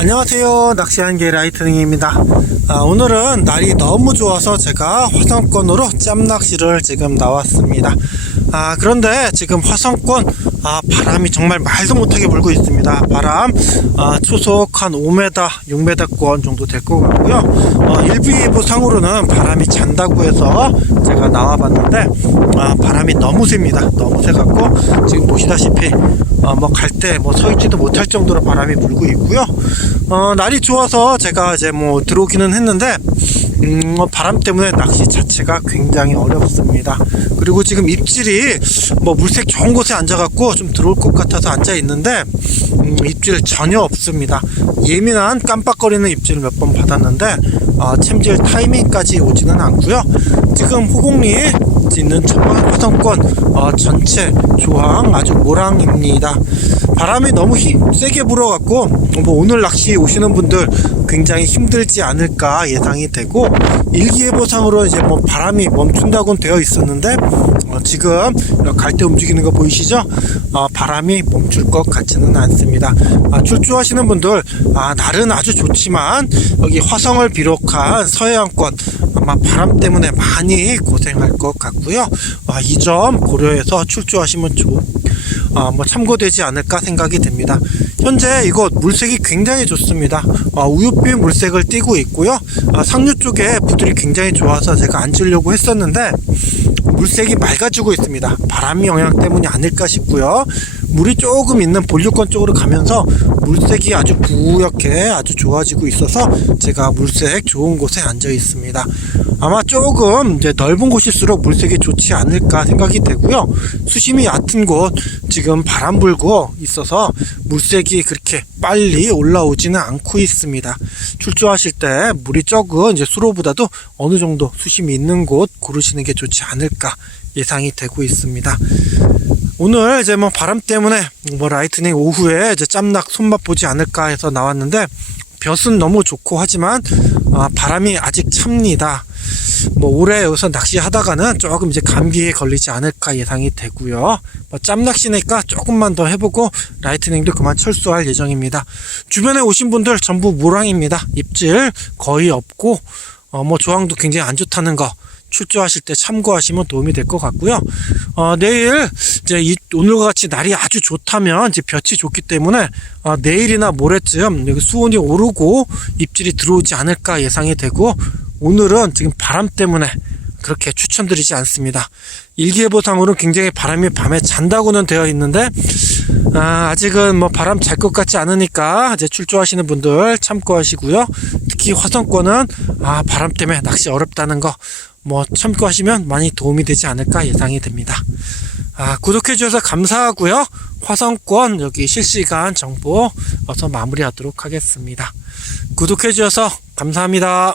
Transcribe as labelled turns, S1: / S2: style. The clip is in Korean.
S1: 안녕하세요. 낚시 한개 라이트닝입니다. 아, 오늘은 날이 너무 좋아서 제가 화성권으로 짬낚시를 지금 나왔습니다. 아, 그런데 지금 화성권 아, 바람이 정말 말도 못하게 불고 있습니다. 바람 아, 초속 한 5m, 6m권 정도 될 것 같고요. 어, 일부예보 상으로는 바람이 잔다고 해서 제가 나와봤는데 아, 바람이 너무 셉니다. 너무 세갖고 지금 보시다시피 어, 뭐갈 때 뭐 서 있지도 못할 정도로 바람이 불고 있고요. 어, 날이 좋아서 제가 이제 뭐 들어오기는 했는데 음, 뭐 바람 때문에 낚시 자체가 굉장히 어렵습니다. 그리고 지금 입질이 뭐 물색 좋은 곳에 앉아갖고 좀 들어올 것 같아서 앉아 있는데 음, 입질 전혀 없습니다. 예민한 깜빡거리는 입질을 몇 번 받았는데 어, 챔질 타이밍까지 오지는 않고요. 지금 호곡리에 있는 전방 화성권 어, 전체 조항 아주 모랑입니다. 바람이 너무 힘, 세게 불어갖고 뭐 오늘 낚시 오시는 분들 굉장히 힘들지 않을까 예상이 되고 일기예보상으로 이제 뭐 바람이 멈춘다고는 되어 있었는데 어, 지금 갈 때 움직이는 거 보이시죠? 어, 바람이 멈출 것 같지는 않습니다. 아, 출조하시는 분들 아, 날은 아주 좋지만 여기 화성을 비롯한 서해안권 아마 바람 때문에 많이 고생할 것 같고요. 아, 이 점 고려해서 출조하시면 좋, 아, 뭐 참고되지 않을까 생각이 됩니다. 현재 이곳 물색이 굉장히 좋습니다. 아, 우유빛 물색을 띠고 있고요. 아, 상류 쪽에 부들이 굉장히 좋아서 제가 앉으려고 했었는데 물색이 맑아지고 있습니다. 바람 영향 때문이 아닐까 싶고요. 물이 조금 있는 본류권 쪽으로 가면서 물색이 아주 부옇게 아주 좋아지고 있어서 제가 물색 좋은 곳에 앉아 있습니다. 아마 조금 이제 넓은 곳일수록 물색이 좋지 않을까 생각이 되고요. 수심이 얕은 곳 지금 바람 불고 있어서 물색이 그렇게 빨리 올라오지는 않고 있습니다. 출조하실 때 물이 적은 이제 수로보다도 어느 정도 수심이 있는 곳 고르시는 게 좋지 않을까 예상이 되고 있습니다. 오늘 이제 뭐 바람 때문에 뭐 라이트닝 오후에 이제 짬낙 손맛 보지 않을까 해서 나왔는데 볕은 너무 좋고 하지만 아, 바람이 아직 찹니다. 뭐 올해 여기서 낚시하다가는 조금 이제 감기에 걸리지 않을까 예상이 되고요. 뭐 짬낚시니까 조금만 더 해보고 라이트닝도 그만 철수할 예정입니다. 주변에 오신 분들 전부 모랑입니다. 입질 거의 없고 어, 뭐 조항도 굉장히 안 좋다는 거 출조하실 때 참고하시면 도움이 될 것 같고요. 어, 내일 이제 이, 오늘과 같이 날이 아주 좋다면 이제 볕이 좋기 때문에 어, 내일이나 모레쯤 여기 수온이 오르고 입질이 들어오지 않을까 예상이 되고 오늘은 지금 바람 때문에 그렇게 추천드리지 않습니다. 일기예보상으로는 굉장히 바람이 밤에 잔다고는 되어 있는데 아, 아직은 뭐 바람 잘 것 같지 않으니까 이제 출조하시는 분들 참고하시고요. 특히 화성권은 아, 바람 때문에 낚시 어렵다는 거 뭐 참고하시면 많이 도움이 되지 않을까 예상이 됩니다. 아, 구독해 주셔서 감사하고요. 화성권 여기 실시간 정보 어서 마무리하도록 하겠습니다. 구독해 주셔서 감사합니다.